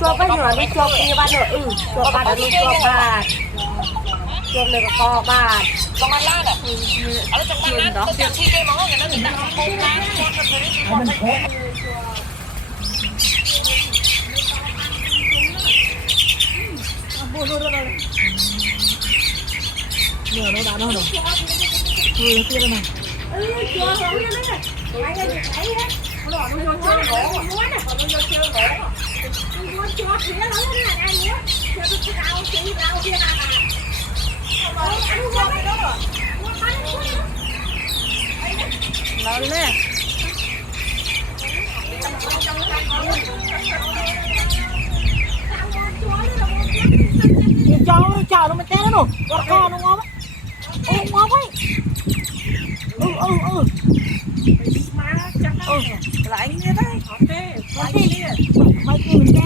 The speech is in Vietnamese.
chua cái nhỏ đi chua kia ba nữa chua ba đã luôn chua ba chuaเลยก็บาท trong Ba Lan à? Ở trong Ba Lan tôi chẳng thi cái món này nó người ta không khô ngang con nó thế. Nhiều nó đã đâu rồi. Người kia đây này. Chua không nha mấy này. Ai đây thấy á. Nó vô chơi gỗ mà muốn nè, nó vô chơi gỗ. Nó chua kia lắm nè anh nhớ. Chơi cái rau kia là lớn nè chào nó mới té nó con nó ngon ấy ngon ấy lại như thế đấy. mấy cái mình té